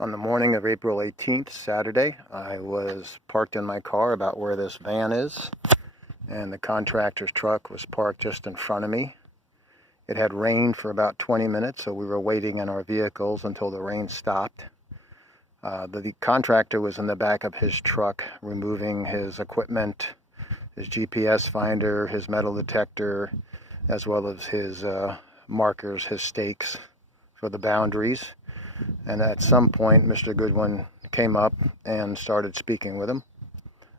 On the morning of April 18th, Saturday, I was parked in my car about where this van is, and the contractor's truck was parked just in front of me. It had rained for about 20 minutes, so we were waiting in our vehicles until the rain stopped. The contractor was in the back of his truck removing his equipment, his GPS finder, his metal detector, as well as his markers, his stakes for the boundaries. And at some point, Mr. Goodwin came up and started speaking with him.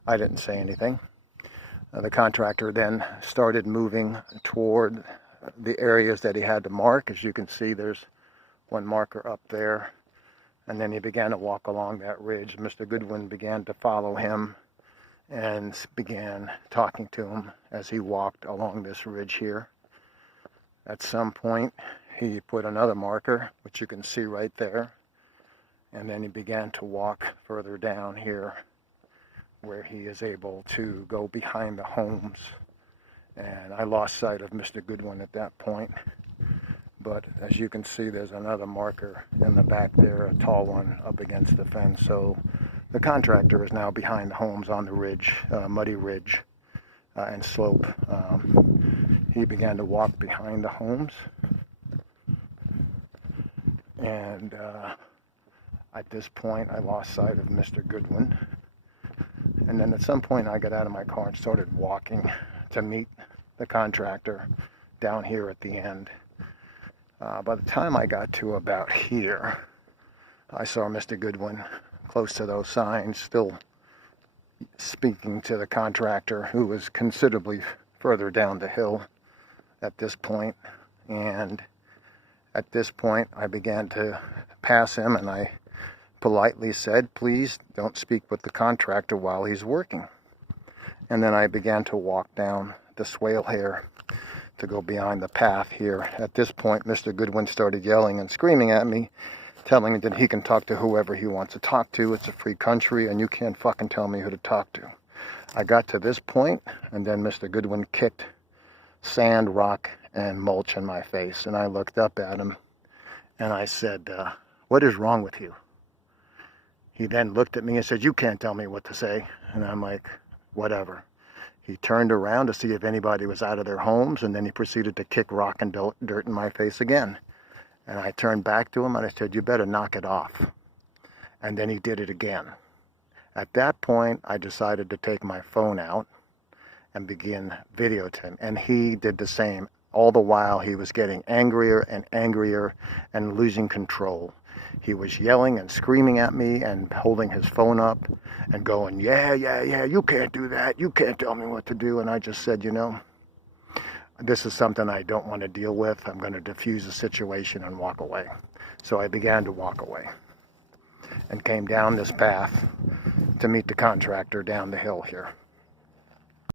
I didn't say anything. The contractor then started moving toward the areas that he had to mark. As you can see, there's one marker up there. And then he began to walk along that ridge. Mr. Goodwin began to follow him and began talking to him as he walked along this ridge here. At some point, he put another marker, which you can see right there, and then he began to walk further down here where he is able to go behind the homes. And I lost sight of Mr. Goodwin at that point. But as you can see, there's another marker in the back there, a tall one up against the fence. So the contractor is now behind the homes on the ridge, muddy ridge and slope. He began to walk behind the homes. And at this point, I lost sight of Mr. Goodwin. And then at some point, I got out of my car and started walking to meet the contractor down here at the end. By the time I got to about here, I saw Mr. Goodwin close to those signs, still speaking to the contractor, who was considerably further down the hill at this point. And at this point, I began to pass him, and I politely said, "Please don't speak with the contractor while he's working." And then I began to walk down the swale here to go behind the path here. At this point, Mr. Goodwin started yelling and screaming at me, telling me that he can talk to whoever he wants to talk to. It's a free country, and you can't fucking tell me who to talk to. I got to this point, and then Mr. Goodwin kicked sand, rock, and mulch in my face. And I looked up at him, and I said, "What is wrong with you?" He then looked at me and said, "You can't tell me what to say." And I'm like, "Whatever." He turned around to see if anybody was out of their homes, and then he proceeded to kick rock and dirt in my face again. And I turned back to him and I said, "You better knock it off." And then he did it again. At that point, I decided to take my phone out and begin videotaping. And he did the same. All the while, he was getting angrier and angrier and losing control. He was yelling and screaming at me and holding his phone up and going, yeah, you can't do that. You can't tell me what to do." And I just said, this is something I don't want to deal with. I'm going to diffuse the situation and walk away. So I began to walk away and came down this path to meet the contractor down the hill here.